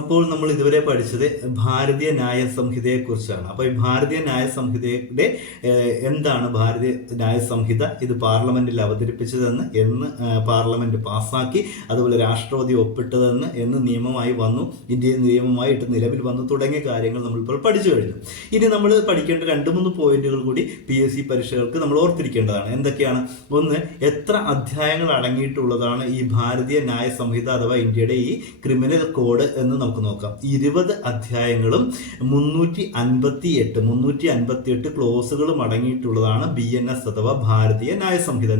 അപ്പോൾ നമ്മൾ ഇതുവരെ പഠിച്ചത് ഭാരതീയ ന്യായ സംഹിതയെ കുറിച്ചാണ്. അപ്പോൾ ഈ ഭാരതീയ ന്യായ സംഹിതയുടെ എന്താണ് ഭാരതീയ ന്യായ സംഹിത, ഇത് പാർലമെന്റിൽ അവതരിപ്പിച്ചതെന്ന്, എന്ന് പാർലമെന്റ് പാസ്സാക്കി, അതുപോലെ രാഷ്ട്രപതി ഒപ്പിട്ടതെന്ന്, എന്ന് നിയമമായി വന്നു, ഇന്ത്യയിൽ നിയമമായിട്ട് നിലവിൽ വന്നു, തുടങ്ങിയ കാര്യങ്ങൾ നമ്മളിപ്പോൾ പഠിച്ചു കഴിഞ്ഞു. ഇനി നമ്മൾ പഠിക്കേണ്ട 2-3 പോയിന്റുകൾ കൂടി PSC പരീക്ഷകൾക്ക് നമ്മൾ ഓർത്തിരിക്കേണ്ടതാണ്. എന്തൊക്കെയാണ്? ഒന്ന്, എത്ര അധ്യായങ്ങൾ അടങ്ങിയിട്ടുള്ളതാണ് ഈ ഭാരതീയ ന്യായ സംഹിത അഥവാ ഇന്ത്യയുടെ ഈ ക്രിമിനൽ കോഡ് എന്ന് നമുക്ക് നോക്കാം. 20 അധ്യായങ്ങളും 358 ക്ലോസുകളും അടങ്ങിയിട്ടുള്ളതാണ് BNS അഥവാ ഭാരതീയ ന്യായ സംഹിത.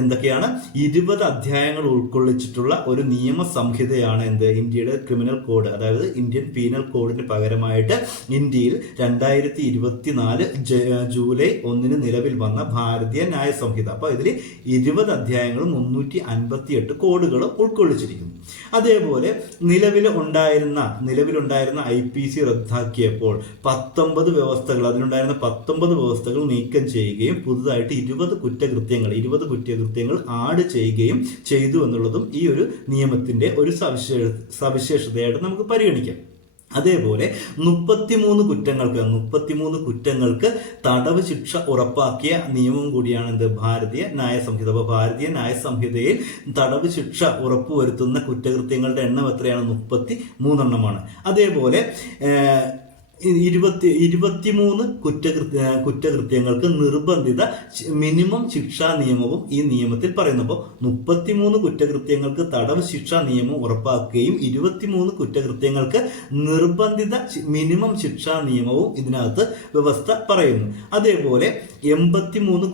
എന്തൊക്കെയാണ്? 20 അധ്യായങ്ങൾ ഉൾക്കൊള്ളിച്ചിട്ടുള്ള ഒരു നിയമ സംഹിതയാണ് ഇന്ത്യയുടെ ക്രിമിനൽ കോഡ്. അതായത് ഇന്ത്യൻ പീനൽ കോഡിന് പകരമായിട്ട് ഇന്ത്യയിൽ 2024 ജൂലൈ 1 നിലവിൽ വന്ന ഭാരതീയ ന്യായ സംഹിത. അപ്പോൾ ഇതിൽ 20 അധ്യായങ്ങളും 358 കോഡുകളും ഉൾക്കൊള്ളിച്ചിരിക്കുന്നു. അതേപോലെ നിലവിലുണ്ടായിരുന്ന IPC റദ്ദാക്കിയപ്പോൾ 19 വ്യവസ്ഥകൾ, അതിലുണ്ടായിരുന്ന 19 വ്യവസ്ഥകൾ നീക്കം ചെയ്യുകയും പുതുതായിട്ട് 20 കുറ്റകൃത്യങ്ങൾ ആഡ് ചെയ്യുകയും ചെയ്തു എന്നുള്ളതും ഈ ഒരു നിയമത്തിന്റെ ഒരു സവിശേഷതയായിട്ട് നമുക്ക് പരിഗണിക്കാം. അതേപോലെ 33 കുറ്റങ്ങൾക്ക് തടവ് ശിക്ഷ ഉറപ്പാക്കിയ നിയമം കൂടിയാണ് ഭാരതീയ ന്യായ സംഹിത. അപ്പോൾ ഭാരതീയ ന്യായ സംഹിതയിൽ തടവ് ശിക്ഷ ഉറപ്പുവരുത്തുന്ന കുറ്റകൃത്യങ്ങളുടെ എണ്ണം എത്രയാണ്? 33 എണ്ണമാണ്. അതേപോലെ 23 കുറ്റകൃത്യങ്ങൾക്ക് നിർബന്ധിത മിനിമം ശിക്ഷാ നിയമവും ഈ നിയമത്തിൽ പറയുന്നു. അപ്പോൾ 33 കുറ്റകൃത്യങ്ങൾക്ക് തടവ് ശിക്ഷാ നിയമം ഉറപ്പാക്കുകയും 23 കുറ്റകൃത്യങ്ങൾക്ക് നിർബന്ധിത മിനിമം ശിക്ഷാ നിയമവും ഇതിനകത്ത് വ്യവസ്ഥ പറയുന്നു. അതേപോലെ 83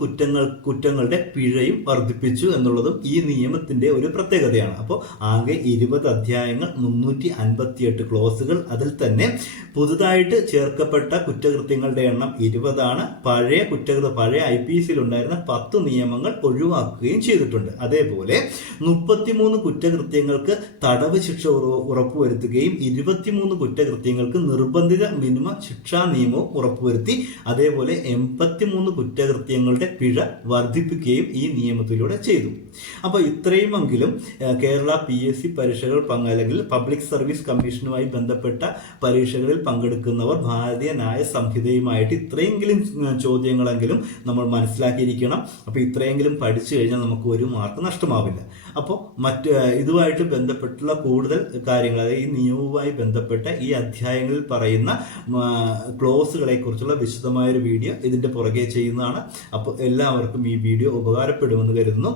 കുറ്റങ്ങളുടെ പിഴയും വർദ്ധിപ്പിച്ചു എന്നുള്ളതും ഈ നിയമത്തിന്റെ ഒരു പ്രത്യേകതയാണ്. അപ്പോൾ ആകെ 20 അധ്യായങ്ങൾ, 358 ക്ലോസുകൾ, അതിൽ തന്നെ പുതുതായിട്ട് ചേർക്കപ്പെട്ട കുറ്റകൃത്യങ്ങളുടെ എണ്ണം 20 പഴയ IPCയിൽ ഉണ്ടായിരുന്ന 10 നിയമങ്ങൾ ഒഴിവാക്കുകയും ചെയ്തിട്ടുണ്ട്. അതേപോലെ 33 കുറ്റകൃത്യങ്ങൾക്ക് തടവ് ശിക്ഷ ഉറപ്പുവരുത്തുകയും 23 കുറ്റകൃത്യങ്ങൾക്ക് നിർബന്ധിത മിനിമം ശിക്ഷാ നിയമവും ഉറപ്പുവരുത്തി. അതേപോലെ 83 കുറ്റകൃത്യങ്ങളുടെ പിഴ വർദ്ധിപ്പിക്കുകയും ഈ നിയമത്തിലൂടെ ചെയ്തു. അപ്പോൾ ഇത്രയുമെങ്കിലും കേരള PSC പരീക്ഷകൾ അല്ലെങ്കിൽ പബ്ലിക് സർവീസ് കമ്മീഷനുമായി ബന്ധപ്പെട്ട പരീക്ഷകളിൽ പങ്കെടുക്കുന്നവർ ഭാരതീയ ന്യായ സംഹിതയുമായിട്ട് ഇത്രയെങ്കിലും ചോദ്യങ്ങളെങ്കിലും നമ്മൾ മനസ്സിലാക്കിയിരിക്കണം. അപ്പോൾ ഇത്രയെങ്കിലും പഠിച്ചു കഴിഞ്ഞാൽ നമുക്ക് ഒരു മാർക്ക് നഷ്ടമാവില്ല. അപ്പോൾ ഇതുമായിട്ട് ബന്ധപ്പെട്ടുള്ള കൂടുതൽ കാര്യങ്ങൾ, അതായത് ഈ നിയമവുമായി ബന്ധപ്പെട്ട ഈ അധ്യായങ്ങളിൽ പറയുന്ന ക്ലോസുകളെ കുറിച്ചുള്ള വിശദമായൊരു വീഡിയോ ഇതിന്റെ പുറകെ ചെയ്യുന്നതാണ്. അപ്പോൾ എല്ലാവർക്കും ഈ വീഡിയോ ഉപകാരപ്പെടുമെന്ന് കരുതുന്നു.